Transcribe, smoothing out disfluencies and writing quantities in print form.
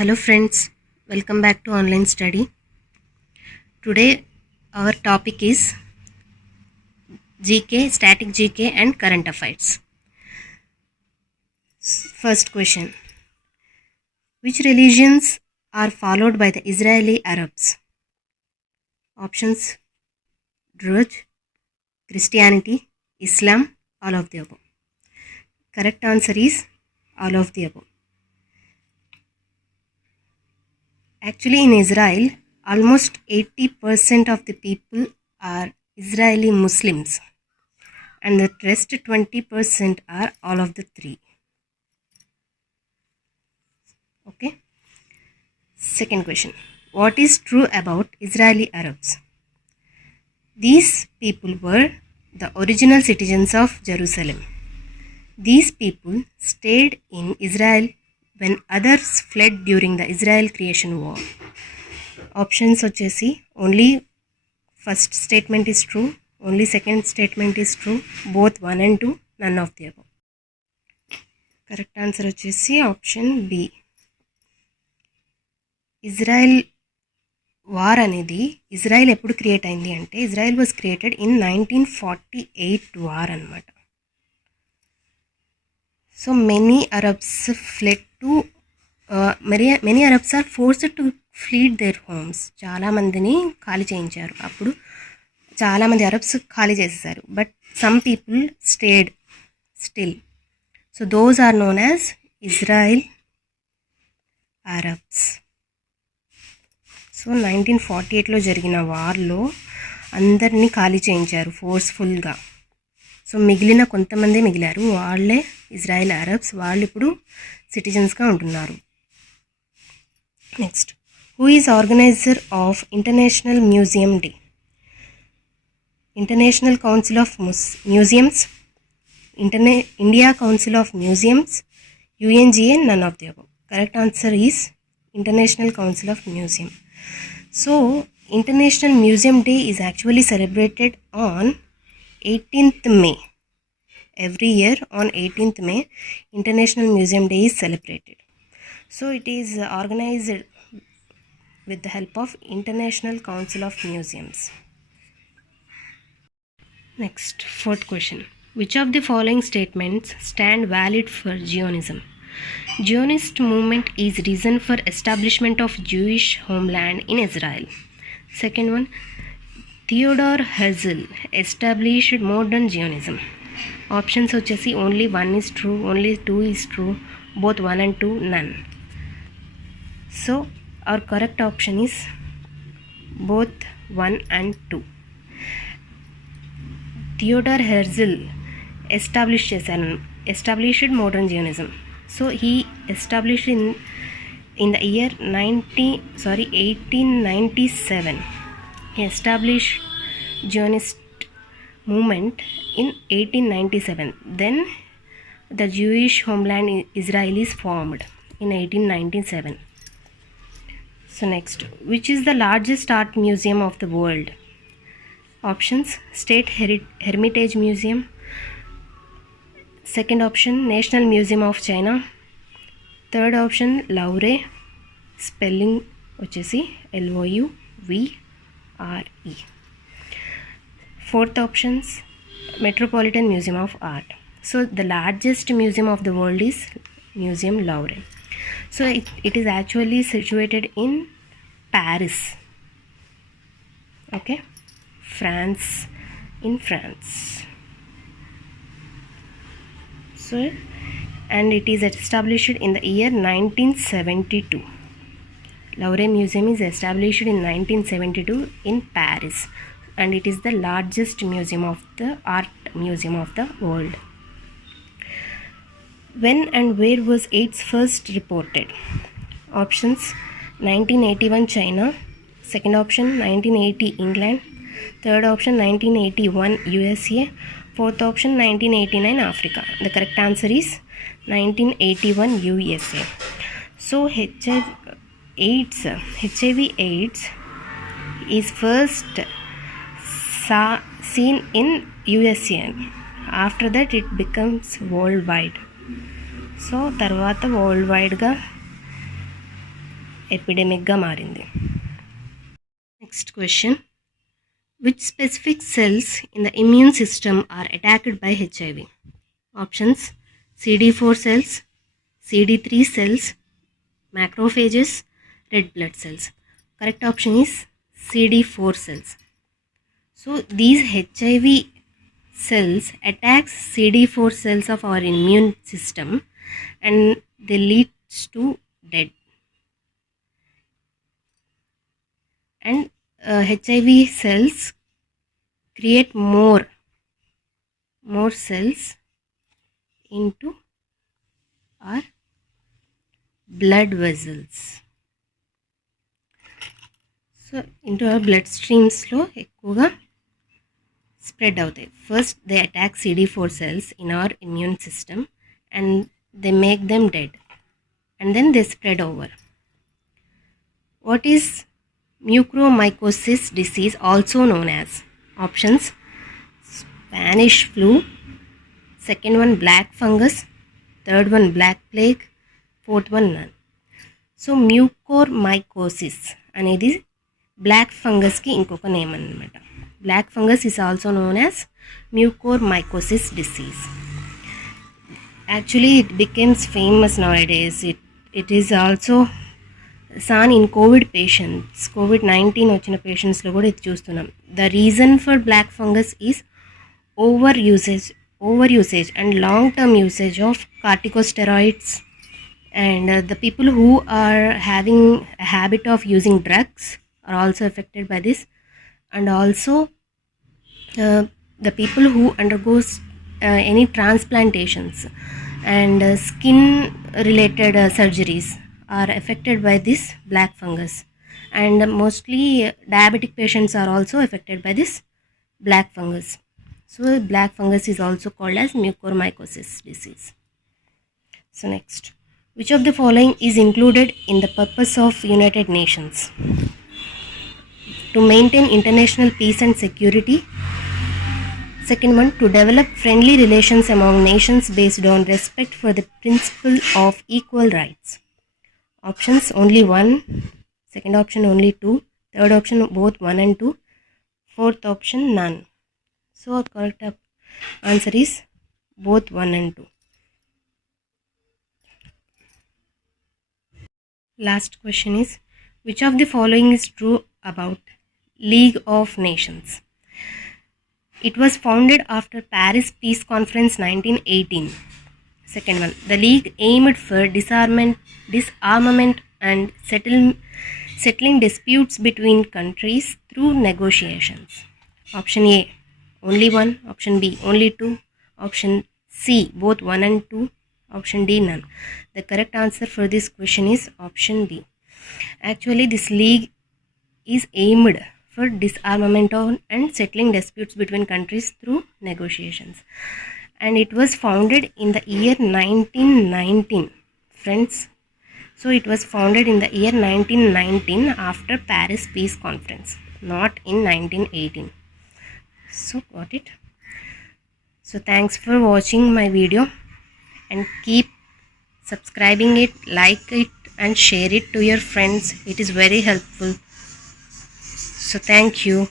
Hello friends, welcome back to online study. Today our topic is GK, static GK and current affairs. First question. Which religions are followed by the Israeli Arabs? Options: Druze, Christianity, Islam, all of the above. Correct answer is all of the above. Actually, in Israel, almost 80% of the people are Israeli Muslims, and the rest 20% are all of the three. Okay. Second question. What is true about Israeli Arabs? These people were the original citizens of Jerusalem. These people stayed in Israel when others fled during the Israel creation war. Options వచ్చేసి only first statement is true, only second statement is true, both 1 and 2, none of the above. Correct answer వచ్చేసి option B. Israel war అనేది Israel ఎప్పుడు create అయింది అంటే Israel was created in 1948 war అనమాట. So many Arabs fled to many Arabs are forced to flee their homes. చాలామందిని ఖాళీ చేయించారు. అప్పుడు చాలామంది అరబ్స్ ఖాళీ చేసేసారు. But some people stayed still. So those are known as Israel Arabs. సో 1948లో జరిగిన వార్లో అందరినీ ఖాళీ చేయించారు ఫోర్స్ఫుల్గా. సో మిగిలిన కొంతమంది మిగిలారు, వాళ్ళే ఇజ్రాయెల్ అరబ్స్. వాళ్ళు ఇప్పుడు సిటిజన్స్గా ఉంటున్నారు. Next, who is organiser of international museum day? International council of museums, India council of museums, UNGA, none of the above. Correct answer is International Council of Museum. So International Museum Day is actually celebrated on 18th May. Every year on 18th May, International Museum Day is celebrated. So it is organized with the help of International Council of Museums. Next, fourth question. Which of the following statements stand valid for Zionism? Zionist movement is reason for establishment of Jewish homeland in Israel. Second one, Theodor Herzl established modern Zionism. Options వచ్చేసి only 1 is true, only 2 is true, both 1 and 2 none. So our correct option is both 1 and 2. Theodor Herzl established modern Zionism. So he established in the year 1897. He established Zionist movement in 1897. Then the Jewish homeland Israel is formed in 1897. So next, which is the largest art museum of the world? Options: State Hermitage Museum. Second option, National Museum of China. Third option, Louvre, spelling వచ్చేసి LOUVRE. Fourth options, Metropolitan Museum of Art. So the largest museum of the world is Museum Louvre. So it is actually situated in Paris. Okay, France, in France. So, and it is established in the year 1972. Louvre Museum is established in 1972 in Paris, and it is the largest museum of the art museum of the world. When and where was AIDS first reported? Options: 1981 China. Second option, 1980 England. Third option, 1981 USA. Fourth option, 1989 Africa. The correct answer is 1981 USA. So HIV/AIDS is first seen in USA. After that it becomes worldwide. So తర్వాత world వైడ్గా ఎపిడెమిక్గా మారింది. Next question, which specific cells in the immune system are attacked by HIV? Options CD4 cells, CD3 cells, macrophages, red blood cells. Correct option is CD4 cells. So these HIV cells attacks CD4 cells of our immune system and they leads to death. And HIV cells create more cells into our blood vessels. So into our blood streams lo ekkuva spread avutayi. First they attack CD4 cells in our immune system and they make them dead, and then they spread over. What is mucormycosis disease also known as? Options Spanish flu, second one black fungus, third one black plague, fourth one none. So mucormycosis అనేది black ఫంగస్కి ఇంకొక name అన్నమాట. Black fungus is also known as mucormycosis disease. Actually it becomes famous nowadays. It is also seen in COVID patients. COVID-19 వచ్చిన పేషెంట్స్లో కూడా ఇది చూస్తున్నాం. The reason for black fungus is overusage and long-term usage of corticosteroids, and the people who are having a habit of using drugs are also affected by this, and also the people who undergoes any transplantations and skin related surgeries are affected by this black fungus, and mostly diabetic patients are also affected by this black fungus. So black fungus is also called as mucormycosis disease. So next, which of the following is included in the purpose of United Nations? To maintain international peace and security. Second one, to develop friendly relations among nations based on respect for the principle of equal rights. Options only 1, second option only 2, third option both 1 and 2, fourth option none. So correct answer is both 1 and 2. Last question is, which of the following is true about League of Nations? It was founded after Paris Peace Conference 1918. Second one, the League aimed for disarmament and settling disputes between countries through negotiations. Option A, only 1, option B, only 2, option C, both 1 and 2, option D, none. The correct answer for this question is option B. Actually, this league is aimed for disarmament and settling disputes between countries through negotiations. And it was founded in the year 1919, friends. So it was founded in the year 1919 after Paris Peace Conference, not in 1918. So got it? So thanks for watching my video, and keep subscribing it, like it and share it to your friends. It is very helpful. So thank you.